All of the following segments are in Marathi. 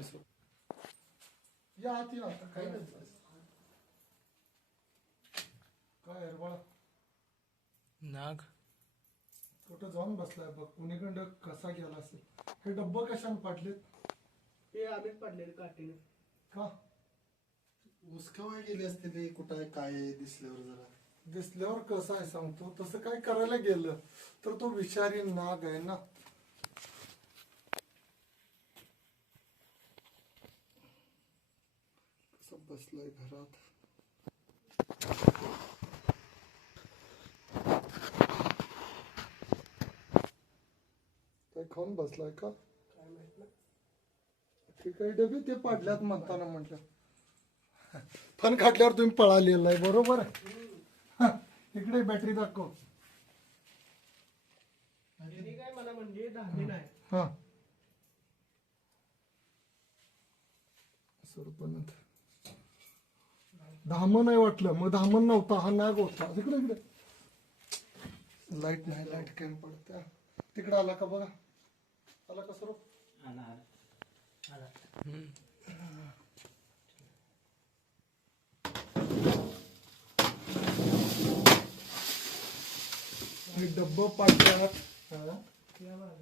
झाली सर. या आत या आता काय नाही. काय हरबळा नाग कुठं जाऊन बसलाय बघ. कुणीकडं कसा गेला असेल. हे डब्बं कशाने पाडलेत? ते आम्हीच पाडलेले काठीने. का मुसकावा गेले असते ते कुठं काय आहे दिसल्यावर जरा. दिसल्यावर कसं आहे सांगतो. तसं काय करायला गेलं तर तो विषारी नाग आहे ना. कसं बसलाय घरात. काय खाऊन बसलाय का? काय माहित ना. ते काही डबे ते पाडल्यात म्हणताना म्हटलं. फन काढल्यावर तुम्ही पळालेला आहे. बरोबर आहे. इकडे बॅटरी दाखव. त्यांनी काय मला म्हणजे धान्य नाही. हा सरपंच धामण नाही वाटलं. मग धामण नव्हता हा नाग होता. इकडे इकडे लाईट नाही. लाईट कॅम पडत्या. तिकडे आला का बघा. आला का सर? डब्बा पाडल्यात. या बघा.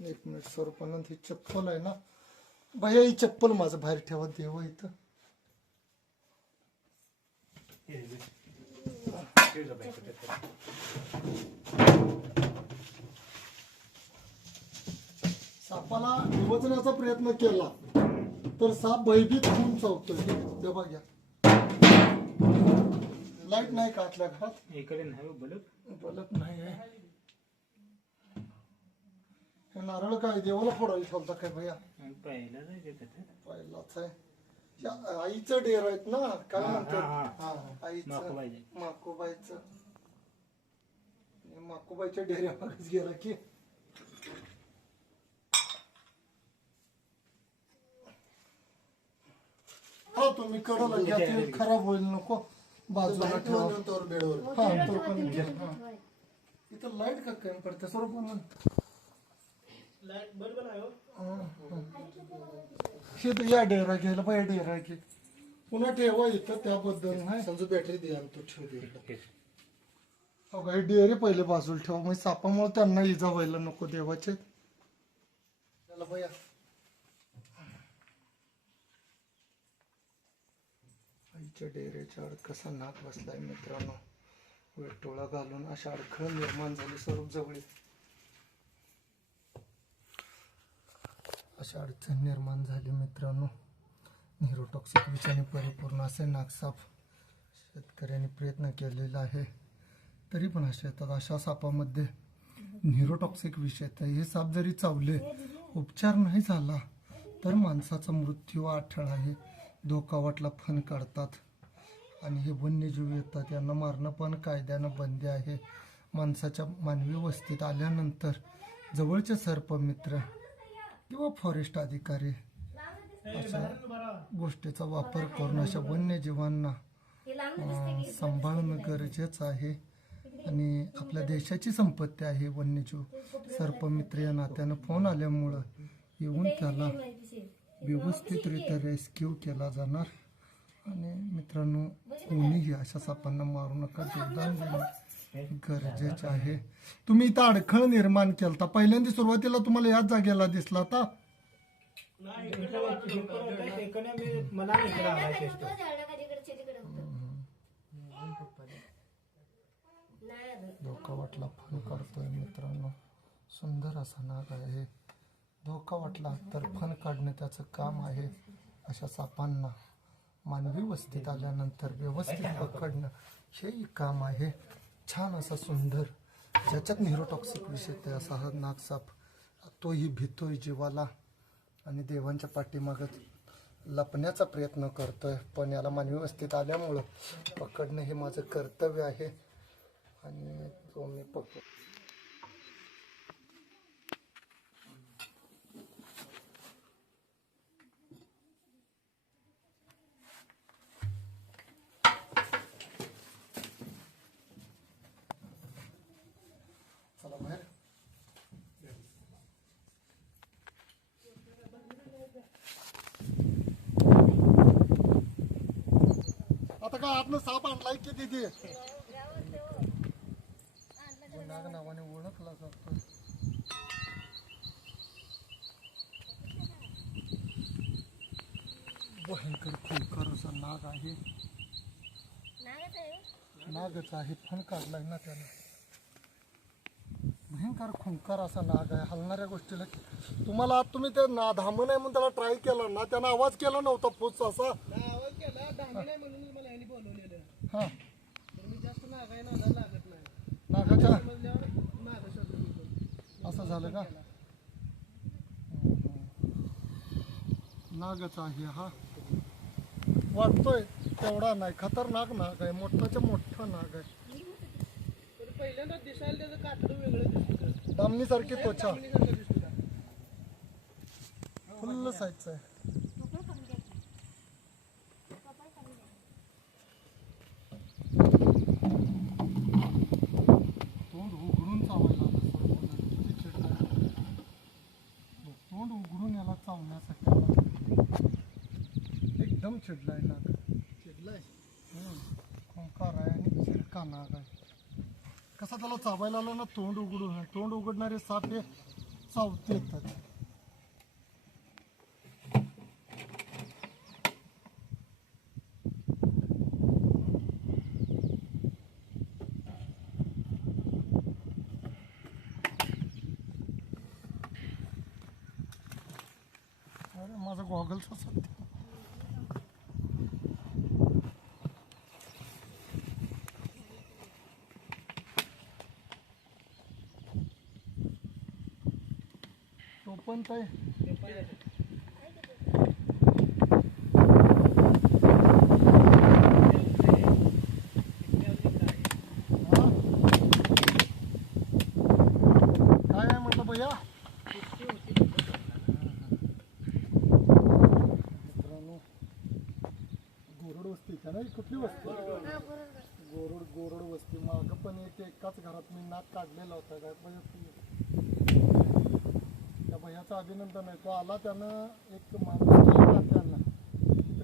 एक मिनिट सरपंच ही चप्पल आहे ना भैया. ही चप्पल माझं बाहेर ठेवा. देवा इथं सापाला डिवचण्याचा प्रयत्न केला तर साप भयभीत होऊन चावतोय. डबा घ्या. लाईट नाही का आतल्या घरात? इकडे नाही बलत बलत नाही आहे. हे नारळ काय देवाला फोडायला ठेवता काय भैया? पहिला जायचं तिथे. पहिलाच आहे. या आईचं डेर आहेत ना. काय म्हणतात आईचं माकोबाईचं. माकोबाईचं. माकोबाईच्या डेऱ्यामागेच गेला की हा तुम्ही कडला घ्या. ते खराब होईल नको. बाजूला ठेवा. बेडवर हा तो पण घ्या. हा. इथं लाईट का कमी पडते सर्व. लाईट बल्ब नाही हो. हे तर या डेरा घ्यायला पाहिजे. डेरा घे पुन्हा ठेवा इथं. त्याबद्दल नाही. समजू बॅटरी दे आणि तू ठेव दे. हे डेरे पहिले बाजूला ठेवा. म्हणजे सापामुळे त्यांना इजा व्हायला नको देवाचे. चला भैया. आईच्या डेऱ्याच्या आड कसा नाक बसलाय मित्रांनो. वेटोळा घालून अशा अडखळ निर्माण झाली स्वरूप जवळ. अशा अडचण निर्माण झाली मित्रांनो. न्यूरोटॉक्सिक विषाने परिपूर्ण असे नागसाप शेतकऱ्यांनी प्रयत्न केलेला आहे. तरी पण असे येतात. अशा सापामध्ये न्यूरोटॉक्सिक विष येतात. हे साप जरी चावले उपचार नाही झाला तर माणसाचा मृत्यू अटळ आहे. धोका वाटला फण काढतात आणि हे वन्यजीव येतात. यांना मारणं पण कायद्यानं बंदी आहे. माणसाच्या मानवी वस्तीत आल्यानंतर जवळचे सर्पमित्र किंवा फॉरेस्ट अधिकारी अशा गोष्टीचा वापर करून अशा वन्यजीवांना सांभाळणं गरजेचं आहे. आणि आपल्या देशाची संपत्ती आहे वन्यजीव. सर्पमित्र या नात्यानं फोन आल्यामुळं येऊन त्याला व्यवस्थितरित्या रेस्क्यू केला जाणार. आणि मित्रांनो कोणीही अशा सापांना मारू नका. जीवदान देणं गरजेचे आहे. तुम्ही इथं अडखळ निर्माण केलता. पहिल्यांदा सुरुवातीला तुम्हाला याच जागेला दिसला होता. धोका वाटला फण काढतोय मित्रांनो. सुंदर असा नाग आहे. धोका वाटला तर फण काढणे त्याचं काम आहे. अशा सापांना मानवी वस्तीत आल्यानंतर व्यवस्थित पकडणं हेही काम आहे. छान असा सुंदर ज्याच्यात न्यूरोटॉक्सिक विष येते असा हा नागसाप. तोही भीतोय जीवाला आणि देवांच्या पाठीमागत लपण्याचा प्रयत्न करतोय. पण याला मानवी वस्तीत आल्यामुळं पकडणं हे माझं कर्तव्य आहे आणि तो मी पकडतो. चला बाहेर. आता काय आतनं साप आणलाय की तिथे जो नाग नावाने ओळखला जातो. भयंकर खुंकार असा नाग आहे. नागच आहे, फण काढलाय ना त्यानं. भयंकर खुंकार असा नाग आहे. हलणाऱ्या गोष्टीला तुम्हाला तुम्ही ते धाम नाही म्हणून त्याला ट्राय केला ना, त्यानं आवाज केला नव्हता पुस असा. आवाज केला धामी नाही म्हणून मला यांनी बोलवलेलं. हा तर मी जास्त नागाय नादा लागत नाही. नागाच्या समजल्यावर नादा शोधून घेतो. असं झालं का? नागच आहे हा. वाटतोय तेवढा नाही, खतरनाक नाग आहे, मोठाच्या मोठा नाग आहे. तर पहिल्यांदा दिसायला त्याचं कातडं वेगळं दिसतं. दामणीसारखी त्वचा, दामिनीसारखं दिसतं का? फुल्ल साईजचं आहे. तोंड उघडून चावायला आलं सर्व. किती चिडलाय. तोंड उघडून याला चावण्यासाठी आला. एकदम चिडलाय नाग. चिडलाय खुंकार आहे आणि चिडका नाग आहे. कसा त्याला चावायला आला ना, तोंड उघडून. तोंड उघडणारे साप हे चावते येतात. अरे माझा गॉगलचा सध्या तो पण काय काय आहे म्हटलं भैया. मित्रांनो, गोरड वस्ती का नाही, कुठली वस्ती? गोरड वस्ती. मागं पण एकाच घरात मी नाक काढलेला होता. काय त्या भैयाचं अभिनंदन आहे. तो आला, त्यानं एक माणूस केला, त्यानं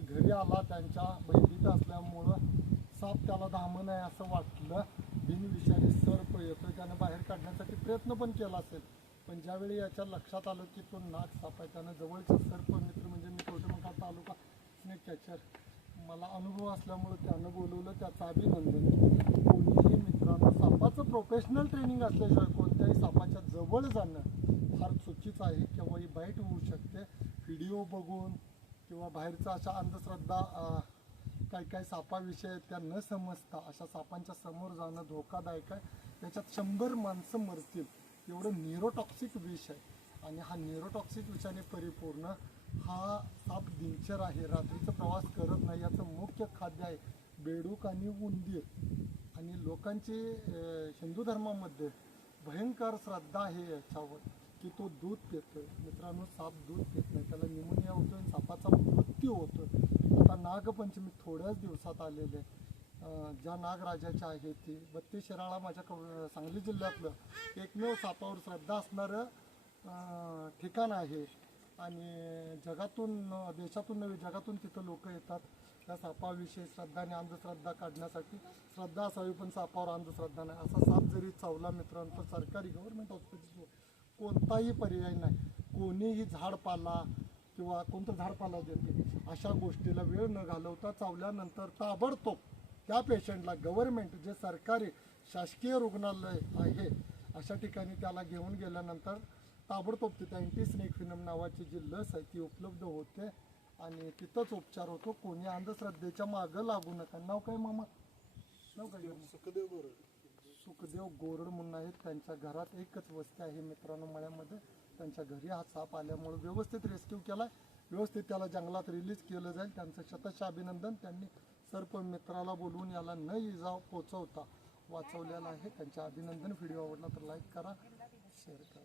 घरी आला. त्यांच्या बहिणीत असल्यामुळं साप त्याला धामण आहे असं वाटलं. बिनविषारी सर्प येतो, त्यानं बाहेर काढण्यासाठी प्रयत्न पण केला असेल. पण ज्यावेळी याच्या लक्षात आलं की तो नाग साप आहे, त्यानं जवळचा सर्प मित्र म्हणजे मी कवठेमंकाळ तालुका स्नेक कॅचर, मला अनुभव असल्यामुळं त्यानं बोलवलं. त्याचं अभिनंदन. कोणीही मित्रांनो सापाचं प्रोफेशनल ट्रेनिंग असल्याशिवाय कोणत्याही सापाच्या जवळ जाणं फार चुकीचं आहे. केव्हाही बाईट होऊ शकते. व्हिडिओ बघून किंवा बाहेरचा अशा अंधश्रद्धा काय सापाविषयी त्या न समजता अशा सापांच्या समोर जाणं धोकादायक आहे. त्याच्यात 100 माणसं मरतील एवढं न्यूरोटॉक्सिक विष आहे. आणि हा न्यूरोटॉक्सिक विषाने परिपूर्ण हा साप दिनचर आहे. रात्रीचा प्रवास करत नाही. याचं मुख्य खाद्य आहे बेडूक आणि उंदीर. आणि लोकांची हिंदू धर्मामध्ये भयंकर श्रद्धा आहे याच्यावर की तो दूध पितोय. मित्रांनो, साप दूध पित नाही, त्याला निमोनिया होतोय आणि सापाचा मृत्यू होतोय. आता नागपंचमी थोड्याच दिवसात आलेले. ज्या नागराजाच्या आहे ती 32 शिराळा माझ्या सांगली जिल्ह्यातलं एकमेव सापावर श्रद्धा असणारं ठिकाण आहे. आणि जगातून देशातून नव्हे जगातून तिथं लोक येतात त्या सापाविषयी श्रद्धा आणि अंधश्रद्धा काढण्यासाठी. श्रद्धा असावी पण सापावर अंधश्रद्धा नाही. असा साप जरी चावला मित्रांनो तर सरकारी गव्हर्नमेंट हॉस्पिटल कोणताही पर्याय नाही. कोणीही झाडपाला किंवा कोणतं झाडपाला देते अशा गोष्टीला वेळ न घालवता चावल्यानंतर ताबडतोब त्या पेशंटला गव्हर्नमेंट जे सरकारी शासकीय रुग्णालय आहे अशा ठिकाणी त्याला घेऊन गेल्यानंतर ताबडतोब तिथं अँटीस्नेकव्हिनम नावाची जी लस आहे ती उपलब्ध होते आणि तिथंच उपचार होतो. कोणी अंधश्रद्धेच्या मागं लागू नका. नाव काय मामा? नाव काय? सुखदेव गोरड. सुखदेव गोरड म्हणून आहेत. त्यांच्या घरात एकच वस्ती आहे मित्रांनो मळ्यामध्ये. त्यांच्या घरी हा साप आल्यामुळे व्यवस्थित रेस्क्यू केलाय. व्यवस्थित त्याला जंगलात रिलीज केलं जाईल. त्यांचं शतशः अभिनंदन. त्यांनी सर्प मित्राला बोलवून याला न इजा पोचवता वाचवलेला आहे. त्यांचे अभिनंदन. व्हिडिओ आवडला तर लाईक करा, शेअर करा.